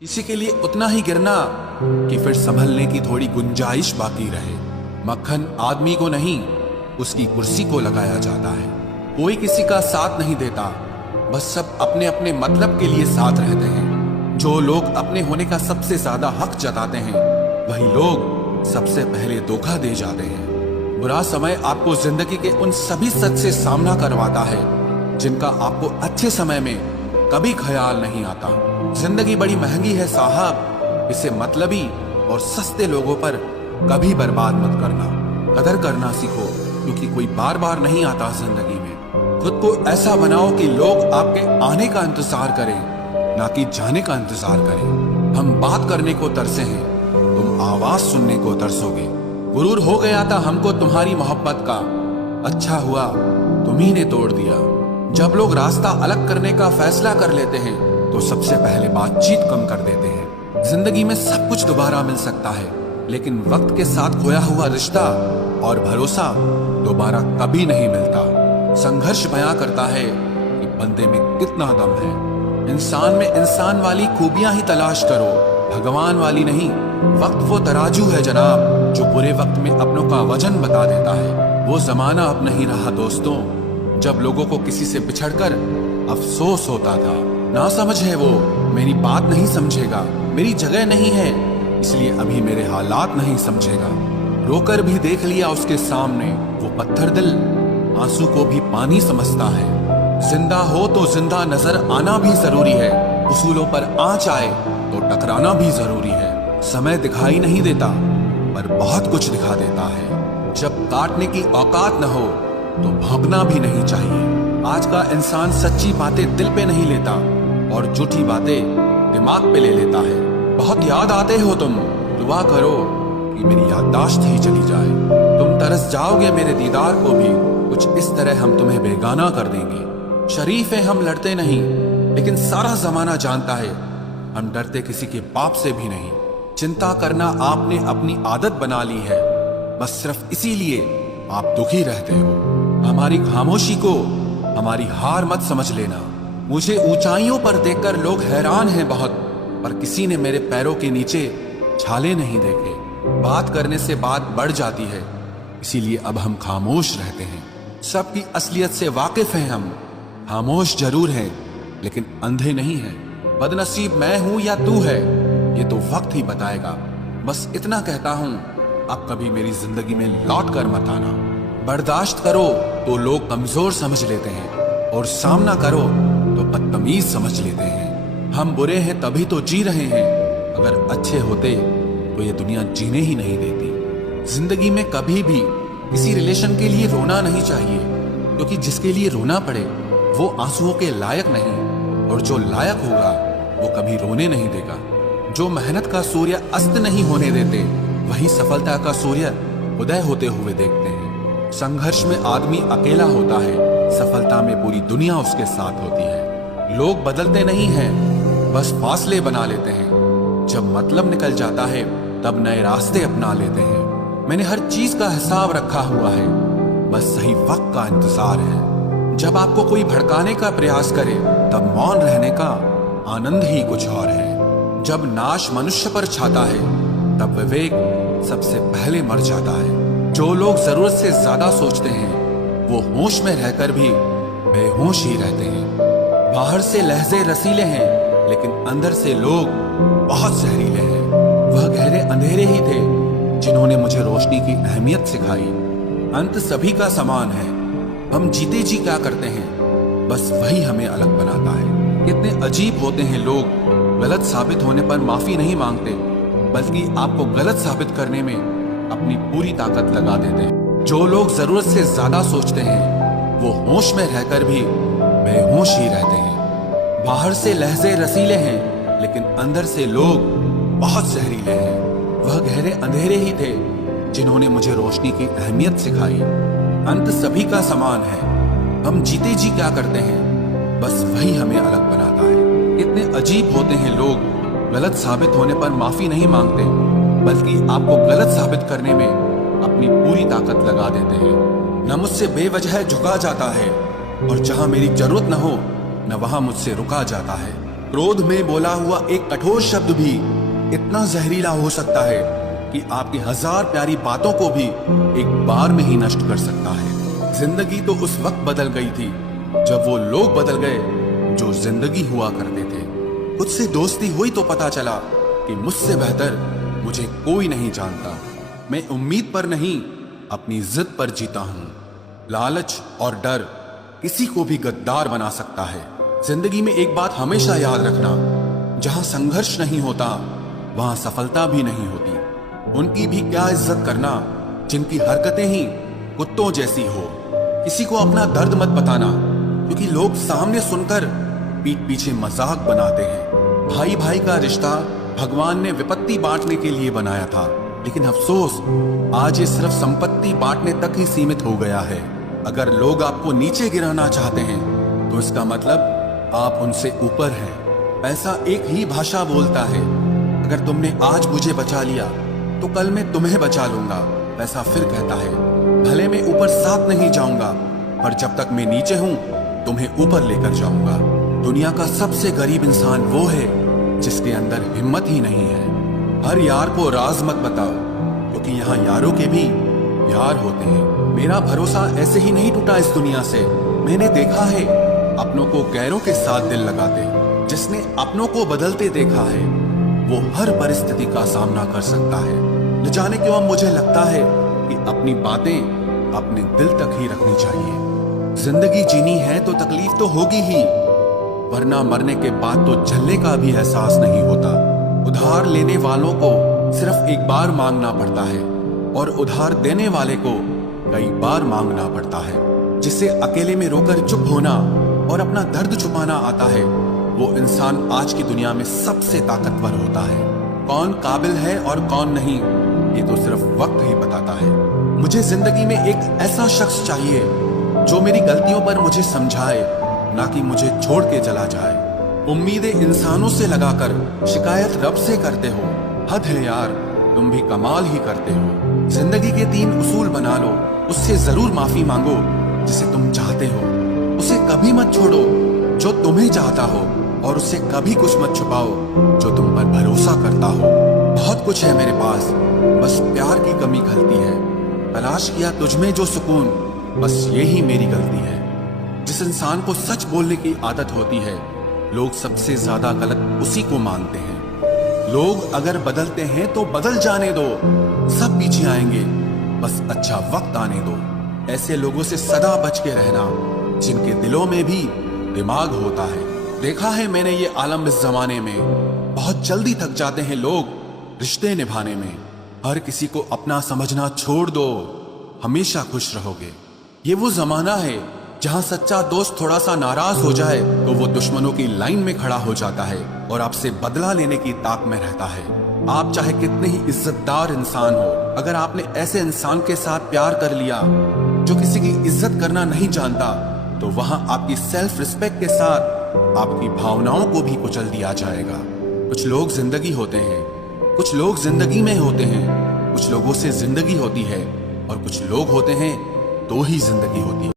किसी के लिए उतना ही गिरना कि फिर संभलने की थोड़ी गुंजाइश बाकी रहे। मक्खन आदमी को नहीं, उसकी कुर्सी को लगाया जाता है। कोई किसी का साथ नहीं देता, बस सब अपने अपने मतलब के लिए साथ रहते हैं। जो लोग अपने होने का सबसे ज्यादा हक जताते हैं, वही लोग सबसे पहले धोखा दे जाते हैं। बुरा समय आपको जिंदगी के उन सभी सच से सामना करवाता है जिनका आपको अच्छे समय में कभी ख्याल नहीं आता। जिंदगी बड़ी महंगी है साहब, इसे मतलबी और सस्ते लोगों पर कभी बर्बाद मत करना। कदर करना सीखो, क्योंकि कोई बार बार नहीं आता जिंदगी में। खुद को ऐसा बनाओ कि लोग आपके आने का इंतजार करें, ना कि जाने का इंतजार करें। हम बात करने को तरसे हैं, तुम आवाज सुनने को तरसोगे। गुरूर हो गया था हमको तुम्हारी मोहब्बत का, अच्छा हुआ तुम्ही ने तोड़ दिया। जब लोग रास्ता अलग करने का फैसला कर लेते हैं तो सबसे पहले बातचीत कम कर देते हैं। जिंदगी में सब कुछ दोबारा मिल सकता है, लेकिन वक्त के साथ खोया हुआ रिश्ता और भरोसा दोबारा कभी नहीं मिलता। संघर्ष बयां करता है कि बंदे में कितना दम है। इंसान में इंसान वाली खूबियां ही तलाश करो, भगवान वाली नहीं। वक्त वो तराजू है जनाब, जो बुरे वक्त में अपनों का वजन बता देता है। वो जमाना अब नहीं रहा दोस्तों, जब लोगों को किसी से बिछड़कर अफसोस होता था। ना समझ है वो, मेरी बात नहीं समझेगा। मेरी जगह नहीं है, इसलिए अभी मेरे हालात नहीं समझेगा। रोकर भी देख लिया उसके सामने, वो पत्थर दिल आंसू को भी पानी समझता है। जिंदा हो तो जिंदा नजर आना भी जरूरी है, उसूलों पर आंच आए तो टकराना भी जरूरी है। समय दिखाई नहीं देता, पर बहुत कुछ दिखा देता है। जब काटने की औकात न हो तो भौंकना भी नहीं चाहिए। आज का इंसान सच्ची बातें दिल पे नहीं लेता और झूठी बातें दिमाग पे ले लेता है। बहुत याद आते हो तुम, दुआ करो कि मेरी याददाश्त ही चली जाए। तुम तरस जाओगे मेरे दीदार को भी, कुछ इस तरह हम तुम्हें बेगाना कर देंगे। शरीफ है हम लड़ते नहीं, लेकिन सारा जमाना जानता है हम डरते किसी के बाप से भी नहीं। चिंता करना आपने अपनी आदत बना ली है, बस सिर्फ इसीलिए आप दुखी रहते हो। हमारी खामोशी को हमारी हार मत समझ लेना। मुझे ऊंचाइयों पर देखकर लोग हैरान हैं बहुत, पर किसी ने मेरे पैरों के नीचे छाले नहीं देखे। बात करने से बात बढ़ जाती है, इसीलिए अब हम खामोश रहते हैं। सबकी असलियत से वाकिफ हैं हम, खामोश जरूर हैं लेकिन अंधे नहीं हैं। बदनसीब मैं हूं या तू है, ये तो वक्त ही बताएगा। बस इतना कहता हूं, अब कभी मेरी जिंदगी में लौट कर मत आना। बर्दाश्त करो तो लोग कमजोर समझ लेते हैं, और सामना करो तो बदतमीज समझ लेते हैं। हम बुरे हैं तभी तो जी रहे हैं, अगर अच्छे होते तो ये दुनिया जीने ही नहीं देती। जिंदगी में कभी भी किसी रिलेशन के लिए रोना नहीं चाहिए, क्योंकि जिसके लिए रोना पड़े वो आंसुओं के लायक नहीं, और जो लायक होगा वो कभी रोने नहीं देगा। जो मेहनत का सूर्य अस्त नहीं होने देते, वही सफलता का सूर्य उदय होते हुए देखते हैं। संघर्ष में आदमी अकेला होता है, सफलता में पूरी दुनिया उसके साथ होती है। लोग बदलते नहीं हैं, बस फासले बना लेते हैं। जब मतलब निकल जाता है तब नए रास्ते अपना लेते हैं। मैंने हर चीज का हिसाब रखा हुआ है, बस सही वक्त का इंतजार है। जब आपको कोई भड़काने का प्रयास करे तब मौन रहने का आनंद ही कुछ और है। जब नाश मनुष्य पर छाता है तब विवेक सबसे पहले मर जाता है। जो लोग जरूरत से ज्यादा सोचते हैं वो होश में रहकर भी बेहोश ही रहते हैं। बाहर से लहजे रसीले हैं, लेकिन अंदर से लोग बहुत जहरीले हैं। वह गहरे अंधेरे ही थे जिन्होंने मुझे रोशनी की अहमियत सिखाई। अंत सभी का समान है, हम जीते जी क्या करते हैं, बस वही हमें अलग बनाता है। कितने अजीब होते हैं लोग, गलत साबित होने पर माफी नहीं मांगते, बल्कि आपको गलत साबित करने में अपनी पूरी ताकत लगा देते हैं। जो लोग जरूरत से ज्यादा सोचते हैं वो होश में रहकर भी बेहोश ही रहते हैं। बाहर से लहजे रसीले हैं, लेकिन अंदर से लोग बहुत जहरीले हैं। वह गहरे अंधेरे ही थे जिन्होंने मुझे रोशनी की अहमियत सिखाई। अंत सभी का समान है, हम जीते जी क्या करते हैं, बस वही हमें अलग बनाता है। कितने अजीब होते हैं लोग, गलत साबित होने पर माफी नहीं मांगते, बल्कि आपको गलत साबित करने में अपनी पूरी ताकत लगा देते हैं। न मुझसे बेवजह झुका जाता है, और जहां मेरी जरूरत न हो न वहां मुझसे रुका जाता है। क्रोध में बोला हुआ एक कठोर शब्द भी इतना जहरीला हो सकता है कि आपकी 1000 प्यारी बातों को भी एक बार में ही नष्ट कर सकता है। जिंदगी तो उस वक्त बदल गई थी जब वो लोग बदल गए जो जिंदगी हुआ करते थे। खुद से दोस्ती हुई तो पता चला कि मुझसे बेहतर मुझे कोई नहीं जानता। मैं उम्मीद पर नहीं, अपनी जिद पर जीता हूं। लालच और डर किसी को भी गद्दार बना सकता है। जिंदगी में एक बात हमेशा याद रखना, जहां संघर्ष नहीं होता वहां सफलता भी नहीं होती। उनकी भी क्या इज्जत करना जिनकी हरकतें ही कुत्तों जैसी हो। किसी को अपना दर्द मत बताना, क्योंकि लोग सामने सुनकर पीठ पीछे मजाक बनाते हैं। भाई भाई का रिश्ता भगवान ने विपत्ति बांटने के लिए बनाया था, लेकिन अफसोस आज ये सिर्फ संपत्ति बांटने तक ही सीमित हो गया है। अगर लोग आपको नीचे गिराना चाहते हैं तो इसका मतलब आप उनसे ऊपर हैं। पैसा एक ही भाषा बोलता है। अगर तुमने आज मुझे बचा लिया तो कल मैं तुम्हें बचा लूंगा, पैसा फिर कहता है। भले मैं ऊपर साथ नहीं जाऊंगा, पर जब तक मैं नीचे हूं तुम्हें ऊपर लेकर जाऊंगा। दुनिया का सबसे गरीब इंसान वो है जिसके अंदर हिम्मत ही नहीं है। हर यार को राज मत बताओ, क्योंकि यहाँ यारों के भी प्यार होते हैं। मेरा भरोसा ऐसे ही नहीं टूटा इस दुनिया से। मैंने देखा है अपनों को गैरों के साथ दिल लगाते। जिसने अपनों को बदलते देखा है वो हर परिस्थिति का सामना कर सकता है। न जाने क्यों अब मुझे लगता है कि अपनी बातें अपने दिल तक ही रखनी चाहिए। जिंदगी जीनी है तो तकलीफ तो होगी ही, वरना मरने के बाद तो जलने का भी एहसास नहीं होता। उधार लेने वालों को सिर्फ एक बार मांगना पड़ता है और उधार देने वाले को कई बार मांगना पड़ता है। जिसे अकेले में रोकर चुप होना और अपना दर्द छुपाना आता है, वो इंसान आज की दुनिया में सबसे ताकतवर होता है। कौन काबिल है और कौन नहीं, ये तो सिर्फ वक्त ही बताता है। मुझे जिंदगी में एक ऐसा शख्स चाहिए जो मेरी गलतियों पर मुझे समझाए, ना कि मुझे छोड़ के चला जाए। उम्मीदें इंसानों से लगाकर शिकायत रब से करते हो। हद है यार, तुम भी कमाल ही करते हो। जिंदगी के 3 उसूल बना लो, उससे जरूर माफी मांगो जिसे तुम चाहते हो। उसे कभी मत छोड़ो जो तुम्हें चाहता हो, और उससे कभी कुछ मत छुपाओ जो तुम पर भरोसा करता हो। बहुत कुछ है मेरे पास, बस प्यार की कमी खलती है। तलाश किया तुझमें जो सुकून, बस यही मेरी गलती है। जिस इंसान को सच बोलने की आदत होती है, लोग सबसे ज्यादा गलत उसी को मानते हैं। लोग अगर बदलते हैं तो बदल जाने दो, सब पीछे आएंगे, बस अच्छा वक्त आने दो। ऐसे लोगों से सदा बच के रहना जिनके दिलों में भी दिमाग होता है। देखा है मैंने ये आलम इस जमाने में, बहुत जल्दी थक जाते हैं लोग रिश्ते निभाने में। हर किसी को अपना समझना छोड़ दो, हमेशा खुश रहोगे। ये वो जमाना है जहां सच्चा दोस्त थोड़ा सा नाराज हो जाए तो वो दुश्मनों की लाइन में खड़ा हो जाता है और आपसे बदला लेने की ताक में रहता है। आप चाहे कितने ही इज्जतदार इंसान हो, अगर आपने ऐसे इंसान के साथ प्यार कर लिया जो किसी की इज्जत करना नहीं जानता, तो वहां आपकी सेल्फ रिस्पेक्ट के साथ आपकी भावनाओं को भी कुचल दिया जाएगा। कुछ लोग जिंदगी होते हैं, कुछ लोग जिंदगी में होते हैं, कुछ लोगों से जिंदगी होती है और कुछ लोग होते हैं तो ही जिंदगी होती है।